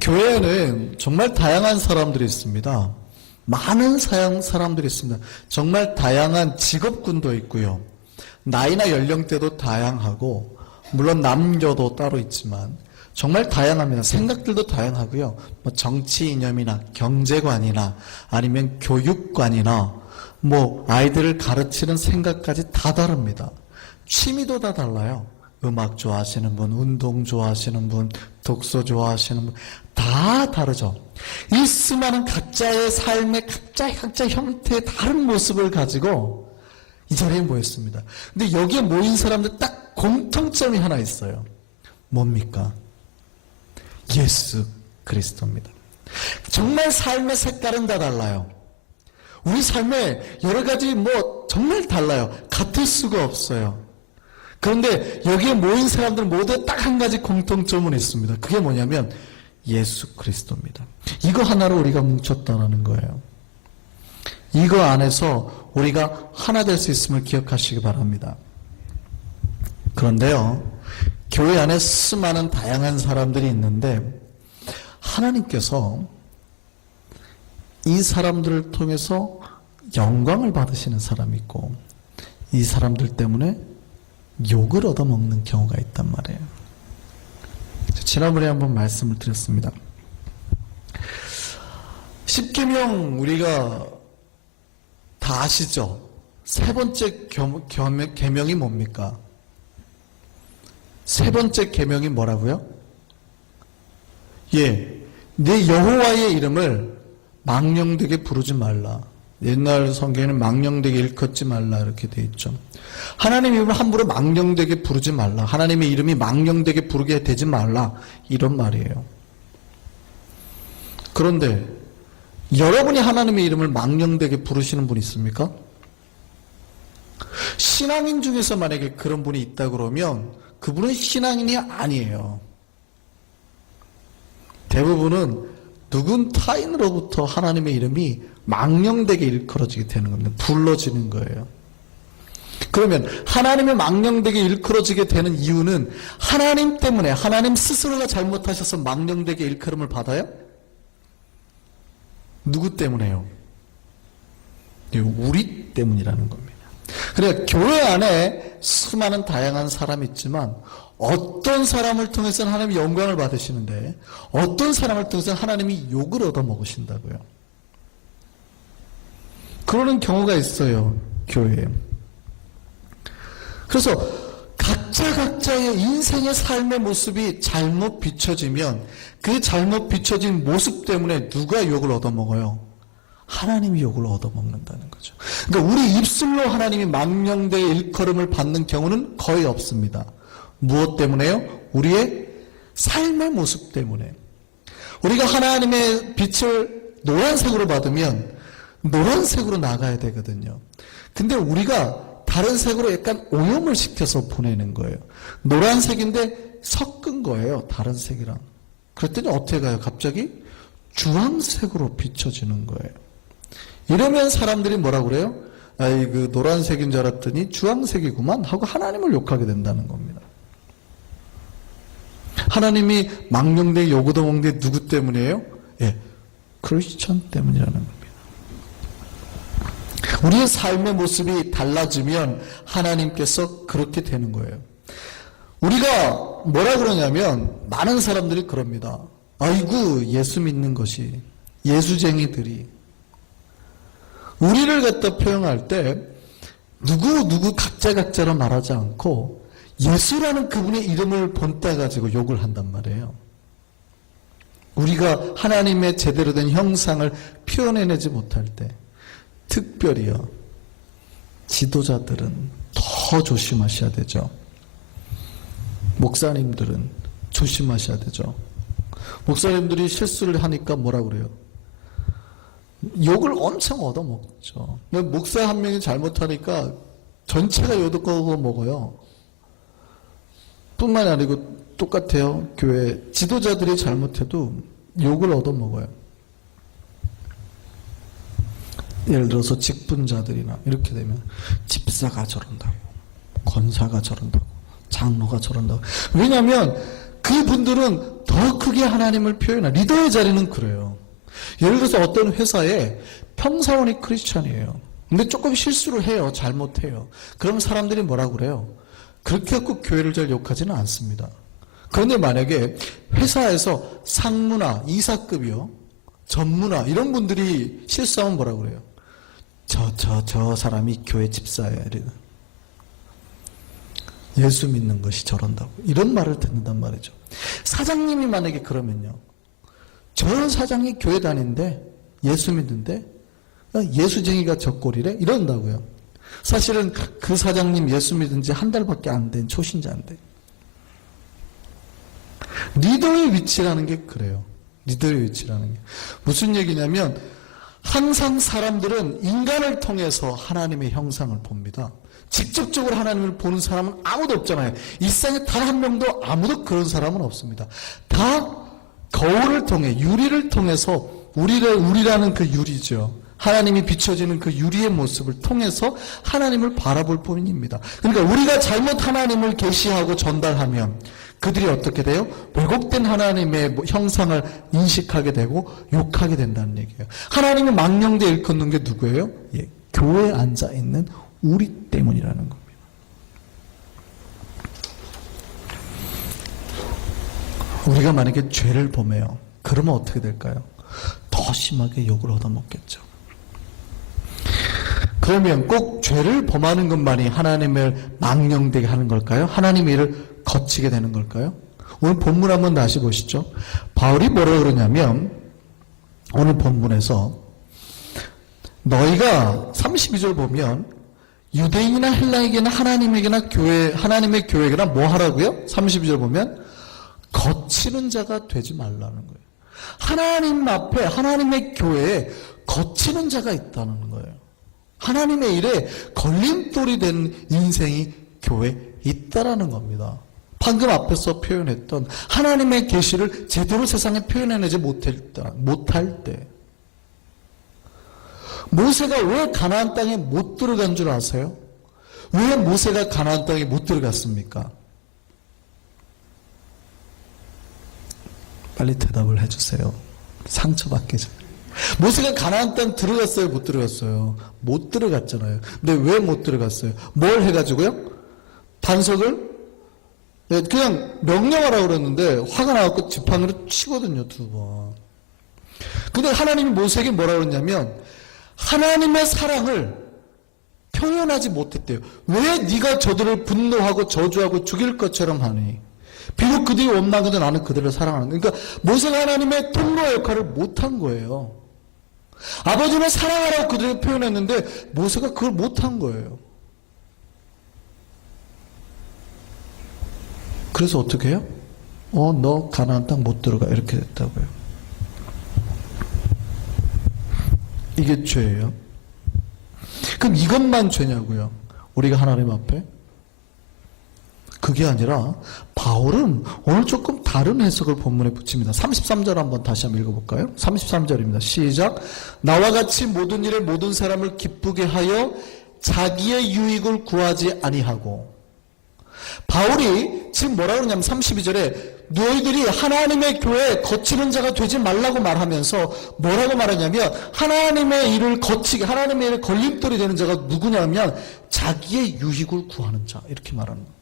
교회에는 정말 다양한 사람들이 있습니다. 많은 사람들이 있습니다. 정말 다양한 직업군도 있고요. 나이나 연령대도 다양하고, 물론 남녀도 따로 있지만 정말 다양합니다. 생각들도 다양하고요. 뭐 정치 이념이나 경제관이나 아니면 교육관이나 뭐 아이들을 가르치는 생각까지 다 다릅니다. 취미도 다 달라요. 음악 좋아하시는 분, 운동 좋아하시는 분, 독서 좋아하시는 분, 다 다르죠. 이 수많은 각자의 삶의 각자 형태의 다른 모습을 가지고 이 자리에 모였습니다. 근데 여기에 모인 사람들 딱 공통점이 하나 있어요. 뭡니까? 예수 그리스도입니다. 정말 삶의 색깔은 다 달라요. 우리 삶에 여러 가지 정말 달라요. 같을 수가 없어요. 그런데 여기에 모인 사람들 모두 딱 한 가지 공통점은 있습니다. 그게 뭐냐면 예수 그리스도입니다. 이거 하나로 우리가 뭉쳤다는 거예요. 이거 안에서 우리가 하나 될 수 있음을 기억하시기 바랍니다. 그런데요, 교회 안에 수많은 다양한 사람들이 있는데 하나님께서 이 사람들을 통해서 영광을 받으시는 사람이 있고, 이 사람들 때문에 욕을 얻어먹는 경우가 있단 말이에요. 지난번에 한번 말씀을 드렸습니다. 십계명 우리가 다 아시죠? 세 번째 계명이 뭡니까? 세 번째 계명이 뭐라고요? 내 여호와의 이름을 망령되게 부르지 말라. 옛날 성경에는 망령되게 일컫지 말라 이렇게 돼 있죠. 하나님 이름을 함부로 망령되게 부르지 말라. 하나님의 이름이 망령되게 부르게 되지 말라. 이런 말이에요. 그런데 여러분이 하나님의 이름을 망령되게 부르시는 분 있습니까? 신앙인 중에서 만약에 그런 분이 있다 그러면 그분은 신앙인이 아니에요. 대부분은 누군 타인으로부터 하나님의 이름이 망령되게 일컬어지게 되는 겁니다. 불러지는 거예요. 그러면 하나님의 망령되게 일컬어지게 되는 이유는 하나님 때문에, 하나님 스스로가 잘못하셔서 망령되게 일컬음을 받아요? 누구 때문에요? 우리 때문이라는 겁니다. 그러니까 교회 안에 수많은 다양한 사람이 있지만 어떤 사람을 통해서는 하나님이 영광을 받으시는데 어떤 사람을 통해서는 하나님이 욕을 얻어먹으신다고요. 그러는 경우가 있어요, 교회에. 그래서 각자의 인생의 삶의 모습이 잘못 비춰지면 그 잘못 비춰진 모습 때문에 누가 욕을 얻어먹어요? 하나님이 욕을 얻어먹는다는 거죠. 그러니까 우리 입술로 하나님이 망령되게 일컬음을 받는 경우는 거의 없습니다. 무엇 때문에요? 우리의 삶의 모습 때문에. 우리가 하나님의 빛을 노란색으로 받으면 노란색으로 나가야 되거든요. 근데 우리가 다른 색으로 약간 오염을 시켜서 보내는 거예요. 노란색인데 섞은 거예요, 다른 색이랑. 그랬더니 어떻게 가요? 갑자기 주황색으로 비춰지는 거예요. 이러면 사람들이 뭐라 그래요? 아이, 그 노란색인 줄 알았더니 주황색이구만 하고 하나님을 욕하게 된다는 겁니다. 하나님이 망령되게 욕 얻어먹는 게 누구 때문이에요? 크리스천 때문이라는 겁니다. 우리의 삶의 모습이 달라지면 하나님께서 그렇게 되는 거예요. 우리가 뭐라 그러냐면 많은 사람들이 그럽니다. 아이고, 예수 믿는 것이, 예수쟁이들이. 우리를 갖다 표현할 때 누구 각자로 말하지 않고 예수라는 그분의 이름을 본따 가지고 욕을 한단 말이에요. 우리가 하나님의 제대로 된 형상을 표현해내지 못할 때 특별히요, 지도자들은 더 조심하셔야 되죠. 목사님들은 조심하셔야 되죠. 목사님들이 실수를 하니까 뭐라 그래요? 욕을 엄청 얻어먹죠. 목사 한 명이 잘못하니까 전체가 욕을 얻어먹어요. 뿐만이 아니고 똑같아요. 교회 지도자들이 잘못해도 욕을 얻어먹어요. 예를 들어서 직분자들이나 이렇게 되면 집사가 저런다고, 권사가 저런다고, 장로가 저런다고. 왜냐하면 그분들은 더 크게 하나님을 표현한 리더의 자리는 그래요. 예를 들어서 어떤 회사에 평사원이 크리스찬이에요. 근데 조금 실수를 해요. 잘못해요. 그럼 사람들이 뭐라고 그래요? 그렇게 갖고 교회를 잘 욕하지는 않습니다. 그런데 만약에 회사에서 상무나 이사급이요, 전무나 이런 분들이 실수하면 뭐라고 그래요? 저 사람이 교회 집사예요. 예수 믿는 것이 저런다고. 이런 말을 듣는단 말이죠. 사장님이 만약에 그러면요. 저 사장이 교회 다니는데 예수 믿는데 예수쟁이가 저 꼴이래? 이런다고요. 사실은 그 사장님 예수 믿은 지 한 달밖에 안 된 초신자인데. 리더의 위치라는 게 그래요. 리더의 위치라는 게. 무슨 얘기냐면 항상 사람들은 인간을 통해서 하나님의 형상을 봅니다. 직접적으로 하나님을 보는 사람은 아무도 없잖아요. 이 세상에 단 한 명도 아무도 그런 사람은 없습니다. 다 거울을 통해, 유리를 통해서 우리라는 그 유리죠. 하나님이 비춰지는 그 유리의 모습을 통해서 하나님을 바라볼 뿐입니다. 그러니까 우리가 잘못 하나님을 계시하고 전달하면 그들이 어떻게 돼요? 왜곡된 하나님의 형상을 인식하게 되고 욕하게 된다는 얘기예요. 하나님을 망령되 일컫는 게 누구예요? 예, 교회에 앉아있는 우리 때문이라는 겁니다. 우리가 만약에 죄를 범해요. 그러면 어떻게 될까요? 더 심하게 욕을 얻어먹겠죠. 그러면 꼭 죄를 범하는 것만이 하나님을 망령되게 하는 걸까요? 하나님의 일을 거치게 되는 걸까요? 오늘 본문 한번 다시 보시죠. 바울이 뭐라 그러냐면 오늘 본문에서 너희가 32절 보면 유대인이나 헬라에게나 하나님에게나 하나님의 교회에게나 뭐 하라고요? 32절 보면 거치는 자가 되지 말라는 거예요. 하나님 앞에 하나님의 교회에 거치는 자가 있다는 거예요. 하나님의 일에 걸림돌이 된 인생이 교회에 있다라는 겁니다. 방금 앞에서 표현했던 하나님의 계시를 제대로 세상에 표현해내지 못할 때 모세가 왜 가나안 땅에 못 들어간 줄 아세요? 왜 모세가 가나안 땅에 못 들어갔습니까? 빨리 대답을 해주세요. 상처받기 전에. 모세가 가나안 땅 들어갔어요? 못 들어갔어요? 못 들어갔잖아요. 근데 왜 못 들어갔어요? 뭘 해가지고요? 반석을 그냥 명령하라고 그랬는데 화가 나갖고 지팡이로 치거든요, 2번. 근데 하나님이 모세에게 뭐라고 그랬냐면 하나님의 사랑을 표현하지 못했대요. 왜 네가 저들을 분노하고 저주하고 죽일 것처럼 하니? 비록 그들이 원망해도 나는 그들을 사랑하는 거예요. 그러니까 모세가 하나님의 통로 역할을 못한 거예요. 아버지는 사랑하라고 그들을 표현했는데 모세가 그걸 못한 거예요. 그래서 어떻게 해요? 너 가나안 땅 못 들어가 이렇게 됐다고요. 이게 죄예요. 그럼 이것만 죄냐고요? 우리가 하나님 앞에? 그게 아니라 바울은 오늘 조금 다른 해석을 본문에 붙입니다. 33절 한번 다시 한번 읽어볼까요? 33절입니다. 시작. 나와 같이 모든 일에 모든 사람을 기쁘게 하여 자기의 유익을 구하지 아니하고. 바울이 지금 뭐라고 그러냐면 32절에 너희들이 하나님의 교회에 거치는 자가 되지 말라고 말하면서 뭐라고 말하냐면 하나님의 일을 거치게, 하나님의 일에 걸림돌이 되는 자가 누구냐면 자기의 유익을 구하는 자, 이렇게 말하는 거예요.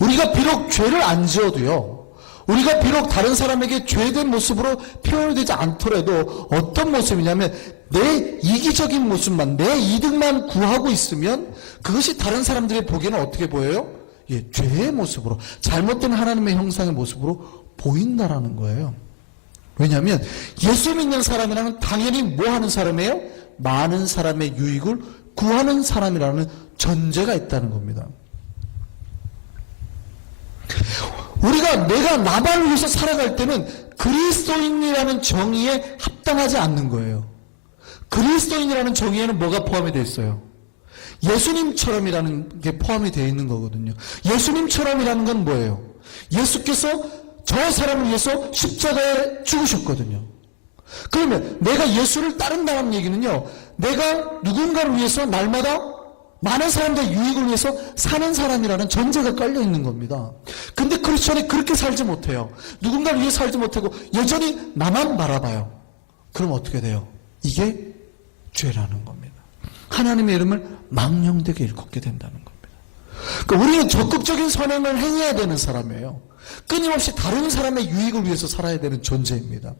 우리가 비록 죄를 안 지어도요, 우리가 비록 다른 사람에게 죄된 모습으로 표현이 되지 않더라도 어떤 모습이냐면 내 이기적인 모습만, 내 이득만 구하고 있으면 그것이 다른 사람들이 보기에는 어떻게 보여요? 예, 죄의 모습으로, 잘못된 하나님의 형상의 모습으로 보인다라는 거예요. 왜냐하면 예수 믿는 사람이라는 당연히 뭐 하는 사람이에요? 많은 사람의 유익을 구하는 사람이라는 전제가 있다는 겁니다. 내가 나만을 위해서 살아갈 때는 그리스도인이라는 정의에 합당하지 않는 거예요. 그리스도인이라는 정의에는 뭐가 포함이 되어 있어요? 예수님처럼이라는 게 포함이 되어 있는 거거든요. 예수님처럼이라는 건 뭐예요? 예수께서 저 사람을 위해서 십자가에 죽으셨거든요. 그러면 내가 예수를 따른다는 얘기는요, 내가 누군가를 위해서 날마다 많은 사람들의 유익을 위해서 사는 사람이라는 전제가 깔려 있는 겁니다. 근데 크리스천이 그렇게 살지 못해요. 누군가를 위해 살지 못하고 여전히 나만 바라봐요. 그럼 어떻게 돼요? 이게 죄라는 겁니다. 하나님의 이름을 망령되게 일컫게 된다는 겁니다. 그러니까 우리는 적극적인 선행을 행해야 되는 사람이에요. 끊임없이 다른 사람의 유익을 위해서 살아야 되는 존재입니다.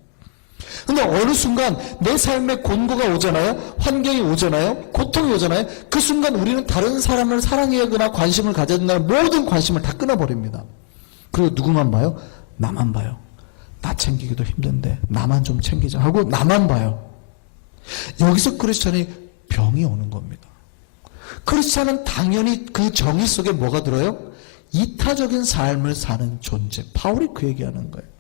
근데 어느 순간 내 삶에 곤고가 오잖아요. 환경이 오잖아요. 고통이 오잖아요. 그 순간 우리는 다른 사람을 사랑하거나 관심을 가져야 된다는 모든 관심을 다 끊어버립니다. 그리고 누구만 봐요? 나만 봐요. 나 챙기기도 힘든데 나만 좀 챙기자 하고 나만 봐요. 여기서 크리스찬이 병이 오는 겁니다. 크리스찬은 당연히 그 정의 속에 뭐가 들어요? 이타적인 삶을 사는 존재. 바울이 그 얘기하는 거예요.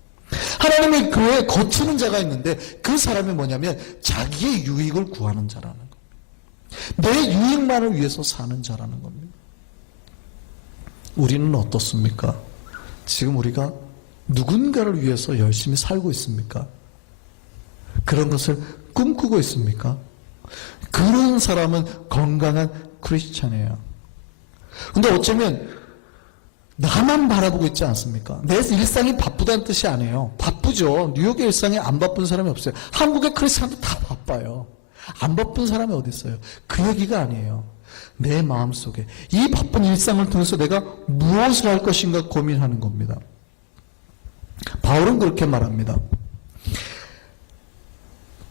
하나님의 교회에 거치는 자가 있는데 그 사람이 뭐냐면 자기의 유익을 구하는 자라는 겁니다. 내 유익만을 위해서 사는 자라는 겁니다. 우리는 어떻습니까? 지금 우리가 누군가를 위해서 열심히 살고 있습니까? 그런 것을 꿈꾸고 있습니까? 그런 사람은 건강한 크리스찬이에요. 근데 어쩌면 나만 바라보고 있지 않습니까? 내 일상이 바쁘다는 뜻이 아니에요. 바쁘죠. 뉴욕의 일상에 안 바쁜 사람이 없어요. 한국의 크리스찬도 다 바빠요. 안 바쁜 사람이 어디 있어요? 그 얘기가 아니에요. 내 마음속에 이 바쁜 일상을 통해서 내가 무엇을 할 것인가 고민하는 겁니다. 바울은 그렇게 말합니다.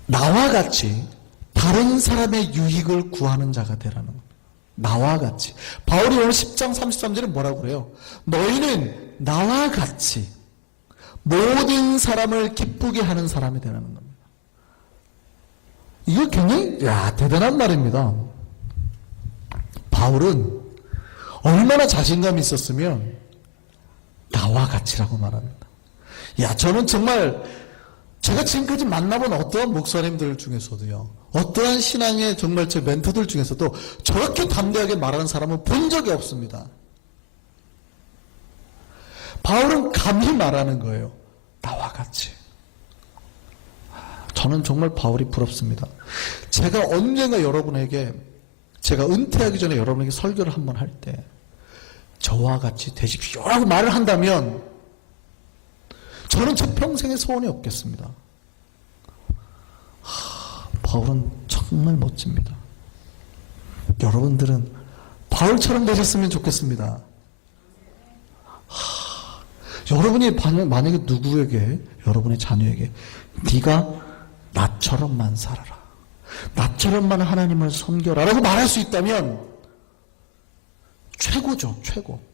나와 같이 다른 사람의 유익을 구하는 자가 되라는 겁니다. 나와 같이. 바울이 오늘 10장 33절에 뭐라고 그래요? 너희는 나와 같이 모든 사람을 기쁘게 하는 사람이 되라는 겁니다. 이거 굉장히 대단한 말입니다. 바울은 얼마나 자신감이 있었으면 나와 같이라고 말합니다. 저는 정말 제가 지금까지 만나본 어떠한 목사님들 중에서도요, 어떠한 신앙의 정말 제 멘토들 중에서도 저렇게 담대하게 말하는 사람은 본 적이 없습니다. 바울은 감히 말하는 거예요. 나와 같이. 저는 정말 바울이 부럽습니다. 제가 언젠가 여러분에게, 제가 은퇴하기 전에 여러분에게 설교를 한번 할 때 저와 같이 되십시오라고 말을 한다면 저는 제 평생의 소원이 없겠습니다. 바울은 정말 멋집니다. 여러분들은 바울처럼 되셨으면 좋겠습니다. 여러분이 만약에 누구에게, 여러분의 자녀에게 네가 나처럼만 살아라, 나처럼만 하나님을 섬겨라 라고 말할 수 있다면 최고죠, 최고.